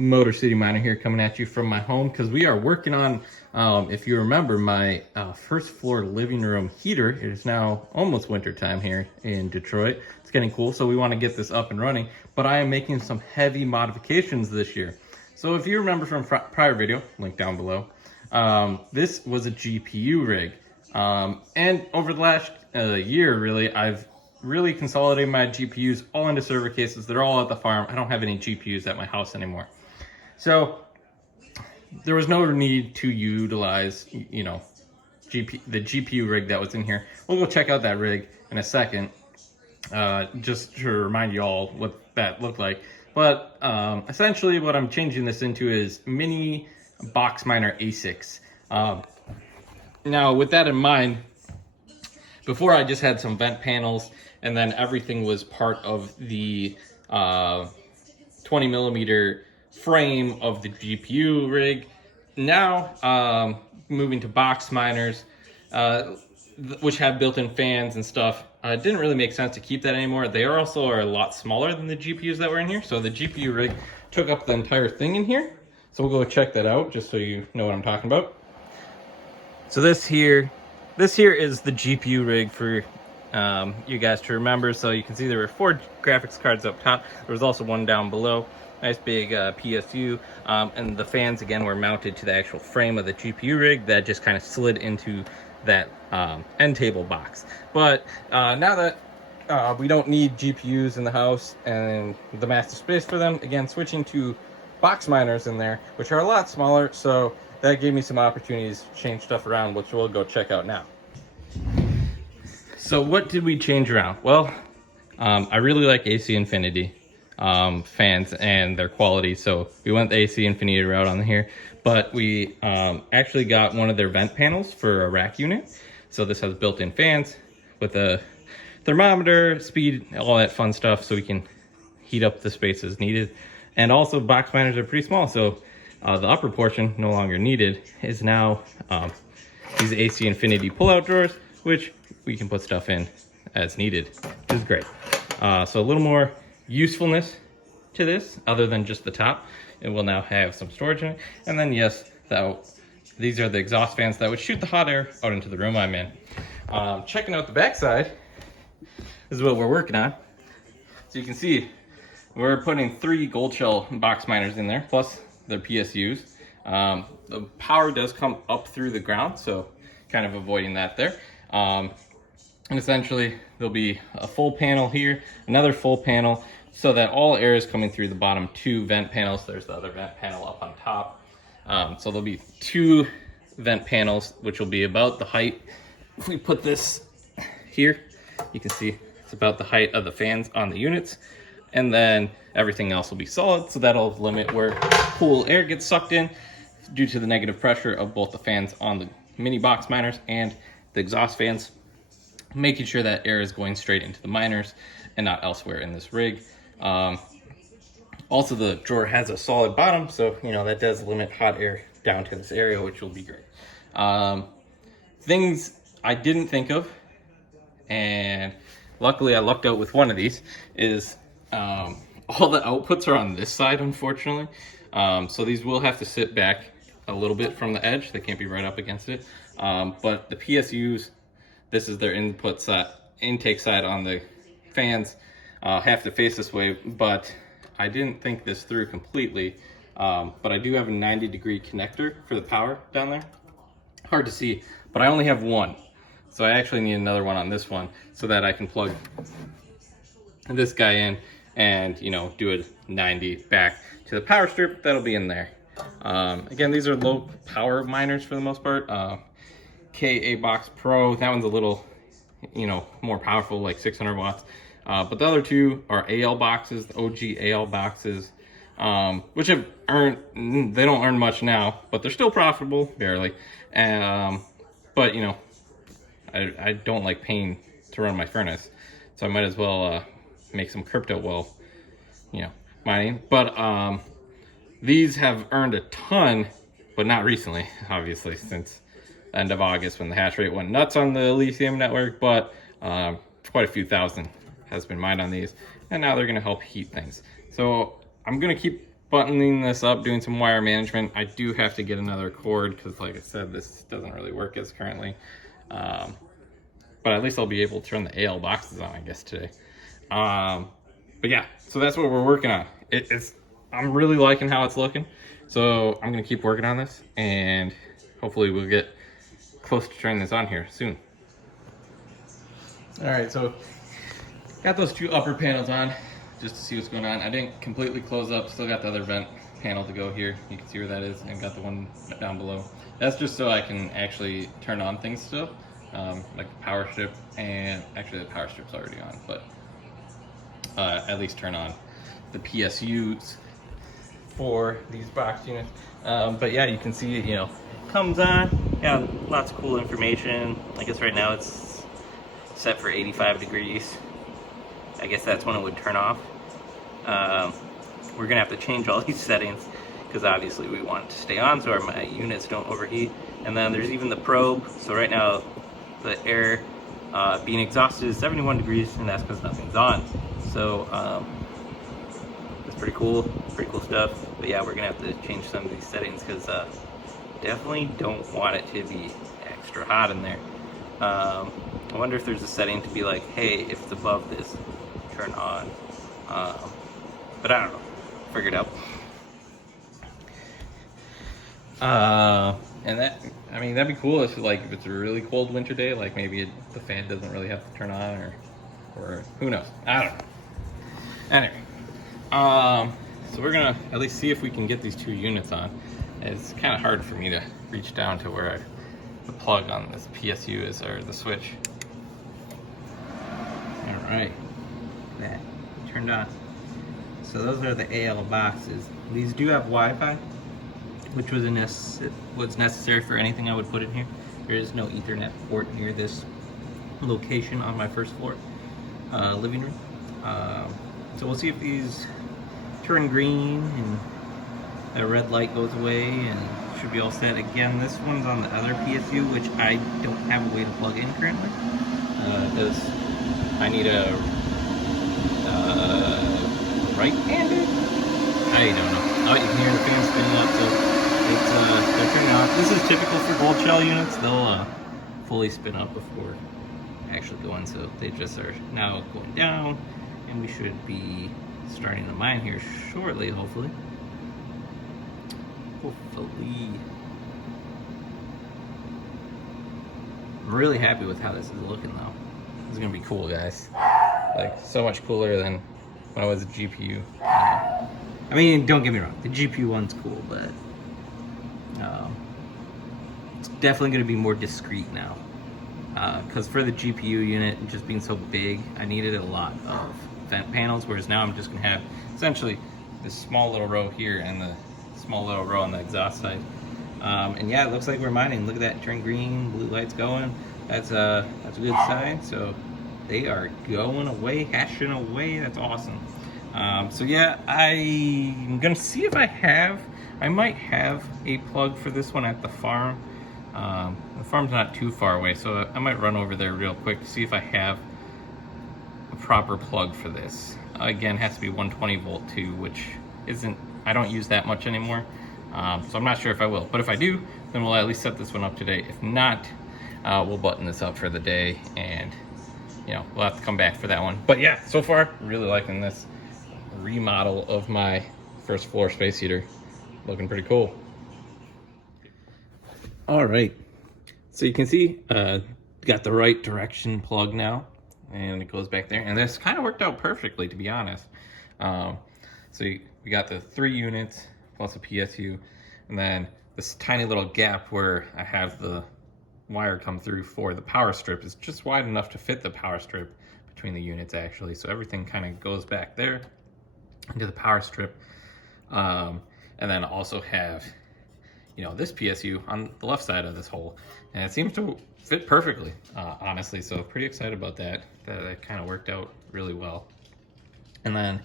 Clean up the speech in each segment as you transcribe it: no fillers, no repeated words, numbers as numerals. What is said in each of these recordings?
Motor City Miner here, coming at you from my home because we are working on, if you remember, my first floor living room heater. It is now almost winter time here in Detroit. It's getting cool, so we want to get this up and running, but I am making some heavy modifications this year. So if you remember from prior video, link down below, this was a GPU rig. And over the last year, really, I've really consolidated my GPUs all into server cases. They're all at the farm. I don't have any GPUs at my house anymore. So there was no need to utilize, you know, the GPU rig that was in here. We'll go check out that rig in a second, just to remind you all what that looked like. But essentially what I'm changing this into is mini BoxMiner ASICs. Now with that in mind, before I just had some vent panels and then everything was part of the 20 millimeter frame of the GPU rig. Now moving to BoxMiners, which have built-in fans and stuff. It didn't really make sense to keep that anymore. They are a lot smaller than the GPUs that were in here. So the GPU rig took up the entire thing in here. So we'll go check that out just so you know what I'm talking about. So this here is the GPU rig for you guys to remember. So you can see there were 4 graphics cards up top. There was also one down below. Nice big PSU, and the fans again were mounted to the actual frame of the GPU rig that just kind of slid into that end table box. But now that we don't need GPUs in the house and the master space for them, again switching to BoxMiners in there, which are a lot smaller, so that gave me some opportunities to change stuff around, which we'll go check out now. So what did we change around? Well, I really like AC Infinity fans and their quality, so we went the AC Infinity route on here. But we actually got one of their vent panels for a rack unit. So this has built-in fans with a thermometer, speed, all that fun stuff, so we can heat up the space as needed. And also BoxMiners are pretty small, so the upper portion, no longer needed, is now these AC Infinity pull-out drawers, which we can put stuff in as needed, which is great. So a little more usefulness to this other than just the top. It will now have some storage in it. And then yes, these are the exhaust fans that would shoot the hot air out into the room I'm in. Checking out the backside, this is what we're working on. So you can see we're putting 3 gold shell BoxMiners in there, plus their PSUs. The power does come up through the ground, so kind of avoiding that there. And essentially there'll be a full panel here, another full panel, so that all air is coming through the bottom 2 vent panels. There's the other vent panel up on top. So there'll be 2 vent panels, which will be about the height. If we put this here, you can see it's about the height of the fans on the units. And then everything else will be solid, so that'll limit where cool air gets sucked in due to the negative pressure of both the fans on the mini BoxMiners and the exhaust fans, making sure that air is going straight into the miners and not elsewhere in this rig. Also the drawer has a solid bottom, so you know that does limit hot air down to this area, which will be great. Things I didn't think of, and luckily I lucked out with one of these, is all the outputs are on this side, unfortunately. So these will have to sit back a little bit from the edge. They can't be right up against it. But the PSUs, this is their input side, intake side on the fans, have to face this way, but I didn't think this through completely. But I do have a 90-degree connector for the power down there. Hard to see, but I only have one. So I actually need another one on this one so that I can plug this guy in and, you know, do a 90 back to the power strip that'll be in there. Again, these are low power miners for the most part. KA-Box Pro, that one's a little, you know, more powerful, like 600 watts. But the other 2 are AL boxes, the OG AL boxes, which have earned, they don't earn much now, but they're still profitable, barely. But, you know, I don't like paying to run my furnace, so I might as well make some crypto while, you know, mining. But these have earned a ton, but not recently, obviously, since the end of August when the hash rate went nuts on the Elysium network. But quite a few thousand has been mined on these, and now they're going to help heat things. So I'm going to keep buttoning this up, doing some wire management. I do have to get another cord because, like I said, this doesn't really work as currently. But at least I'll be able to turn the AL boxes on, I guess, today. But yeah, so that's what we're working on. I'm really liking how it's looking. So I'm gonna keep working on this, and hopefully we'll get close to turning this on here soon. All right, so got those two upper panels on just to see what's going on. I didn't completely close up, still got the other vent panel to go here. You can see where that is, and got the one down below. That's just so I can actually turn on things still, like the power strip, and actually the power strip's already on, but at least turn on the PSUs for these box units. But yeah, you can see it, comes on. Yeah, lots of cool information. I guess right now it's set for 85 degrees. I guess that's when it would turn off. We're gonna have to change all these settings because obviously we want it to stay on so my units don't overheat. And then there's even the probe. So right now the air being exhausted is 71 degrees, and that's because nothing's on. So it's pretty cool stuff. But yeah, we're gonna have to change some of these settings because definitely don't want it to be extra hot in there. I wonder if there's a setting to be like, hey, if it's above this, turn on. But I don't know, figure it out. And that'd be cool if it's a really cold winter day, like maybe the fan doesn't really have to turn on, or who knows, I don't know. Anyway, so we're gonna at least see if we can get these two units on. It's kind of hard for me to reach down to where the plug on this PSU is, or the switch. All right, that turned on. So those are the AL boxes. These do have Wi-Fi, which was necessary for anything I would put in here. There is no Ethernet port near this location on my first floor living room. So we'll see if these turn green and the red light goes away, and should be all set. Again, this one's on the other PSU, which I don't have a way to plug in currently, because I need a right-handed? I don't know. Oh, you can hear the fan spinning up, so they're turning off. This is typical for gold shell units. They'll fully spin up before actually going, so they just are now going down, and we should be starting the mine here shortly, hopefully. I'm really happy with how this is looking though. This is gonna be cool, guys. Like, so much cooler than when I was a GPU. I mean, don't get me wrong, the GPU one's cool, but it's definitely gonna be more discreet now. Because for the GPU unit just being so big, I needed a lot of vent panels, whereas now I'm just gonna have essentially this small little row here and the small little row on the exhaust side. And yeah, it looks like we're mining. Look at that, turn green, blue light's going. That's a good sign. So they are going away, hashing away. That's awesome. So yeah, I'm gonna see if I might have a plug for this one at the farm. The farm's not too far away, so I might run over there real quick to see if I have a proper plug for this. Again, it has to be 120 volt too, which I don't use that much anymore. So I'm not sure if I will, but if I do, then we'll at least set this one up today. If not, we'll button this up for the day, and we'll have to come back for that one. But yeah, so far, really liking this remodel of my first floor space heater. Looking pretty cool. All right, so you can see, got the right direction plug now, and it goes back there, and this kind of worked out perfectly, to be honest. So we got the 3 units plus a PSU, and then this tiny little gap where I have the wire come through for the power strip is just wide enough to fit the power strip between the units, actually. So everything kind of goes back there into the power strip. And then also have, this PSU on the left side of this hole. And it seems to fit perfectly, honestly. So pretty excited about that. That kind of worked out really well. And then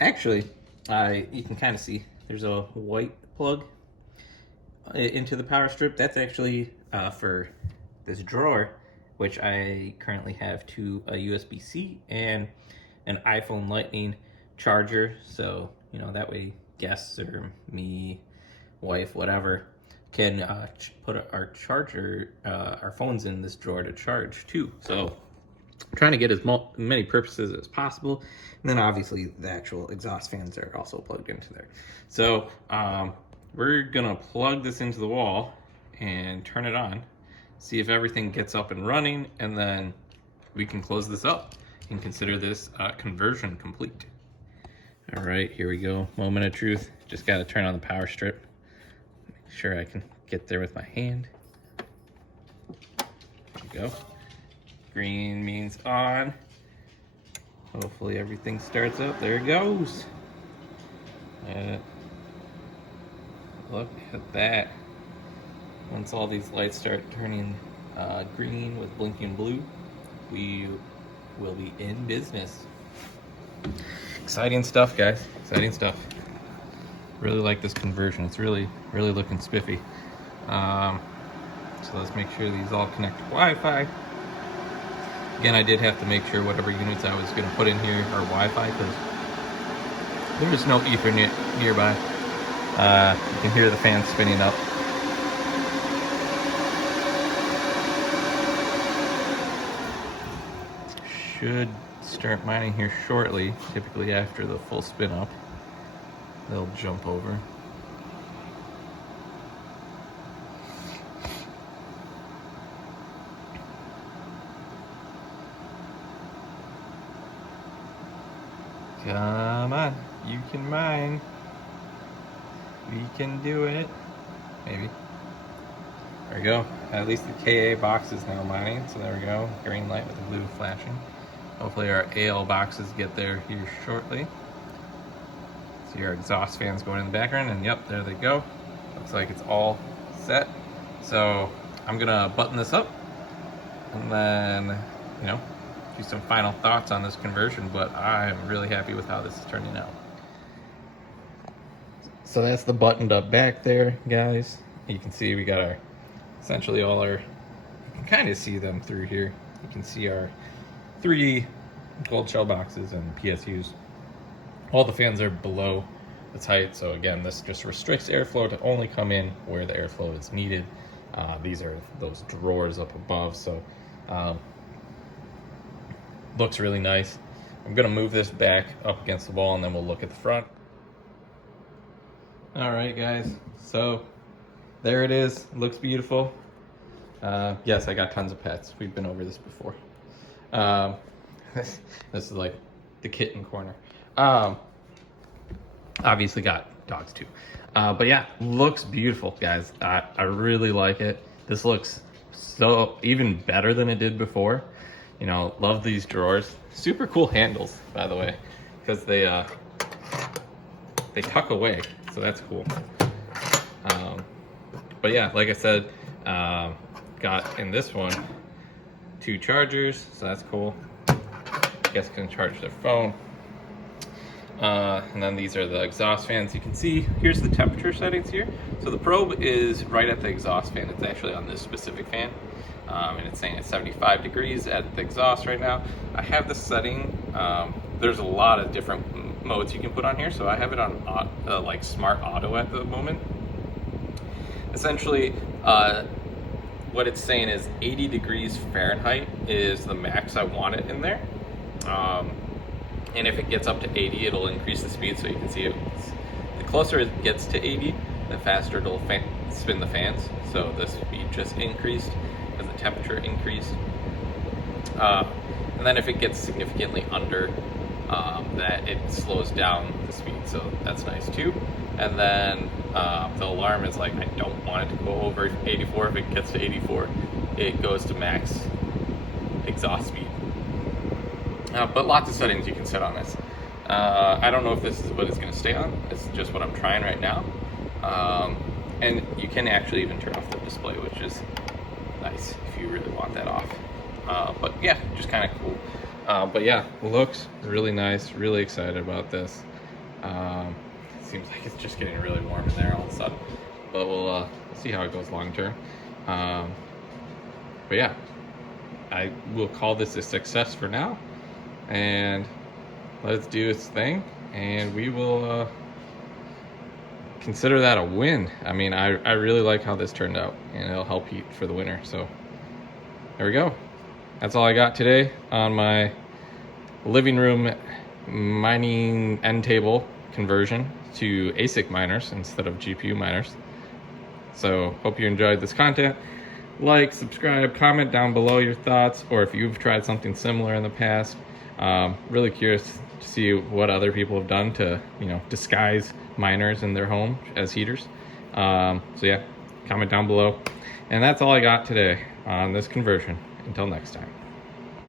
actually, you can kind of see there's a white plug into the power strip. That's actually for this drawer, which I currently have to a USB-C and an iPhone Lightning charger. So, that way guests or me, wife, whatever, can put our charger, our phones in this drawer to charge too. So I'm trying to get as many purposes as possible. And then obviously the actual exhaust fans are also plugged into there. So we're gonna plug this into the wall and turn it on, see if everything gets up and running, and then we can close this up and consider this conversion complete. All right, here we go. Moment of truth. Just got to turn on the power strip. Make sure I can get there with my hand. There we go. Green means on. Hopefully everything starts up. There it goes. Look at that. Once all these lights start turning green with blinking blue, we will be in business. Exciting stuff, guys. Exciting stuff. Really like this conversion. It's really looking spiffy. So let's make sure these all connect to Wi-Fi. Again, I did have to make sure whatever units I was going to put in here are Wi-Fi because there is no Ethernet nearby. You can hear the fan spinning up. Should start mining here shortly. Typically after the full spin up, they'll jump over. Come on, you can mine. We can do it. Maybe. There we go. At least the KA box is now mining, so there we go. Green light with the blue flashing. Hopefully our AL boxes get there here shortly. See our exhaust fans going in the background, and yep, there they go. Looks like it's all set. So I'm gonna button this up and then, you know, do some final thoughts on this conversion, but I'm really happy with how this is turning out. So that's the buttoned up back there, guys. You can see we got our, essentially all our, you can kind of see them through here. You can see our 3 gold shell boxes and PSUs. All the fans are below its height, so again, this just restricts airflow to only come in where the airflow is needed. These are those drawers up above, so looks really nice. I'm gonna move this back up against the wall and then we'll look at the front. All right, guys, so there it is. Looks beautiful. Yes, I got tons of pets. We've been over this before. This is like the kitten corner. Obviously got dogs too. But yeah, looks beautiful, guys. I really like it. This looks so even better than it did before. You know, love these drawers. Super cool handles, by the way, because they tuck away, so that's cool. But yeah, like I said, got in this one 2 chargers, so that's cool. Guests can charge their phone. And then these are the exhaust fans. You can see, here's the temperature settings here. So the probe is right at the exhaust fan. It's actually on this specific fan. And it's saying it's 75 degrees at the exhaust right now. I have this setting. There's a lot of different modes you can put on here. So I have it on like smart auto at the moment. Essentially, what it's saying is 80 degrees Fahrenheit is the max I want it in there. And if it gets up to 80, it'll increase the speed, so you can see it. The closer it gets to 80, the faster it'll spin the fans. So the speed just increased as the temperature increased. And then if it gets significantly under that, it slows down the speed, so that's nice too. And then the alarm is like, I don't want it to go over 84. If it gets to 84, it goes to max exhaust speed. But lots of settings you can set on this. I don't know if this is what it's going to stay on. It's just what I'm trying right now. And you can actually even turn off the display, which is nice if you really want that off. But yeah, just kind of cool. But yeah, looks really nice. Really excited about this. It seems like it's just getting really warm in there all of a sudden. But we'll see how it goes long term. But yeah, I will call this a success for now. And let's do its thing, and we will consider that a win. I mean, I really like how this turned out, and it'll help heat for the winter. So there we go. That's all I got today on my living room mining end table conversion to ASIC miners instead of GPU miners. So hope you enjoyed this content. Like, subscribe, comment down below your thoughts, or if you've tried something similar in the past. Really curious to see what other people have done to, disguise miners in their home as heaters. So yeah, comment down below. And that's all I got today on this conversion. Until next time.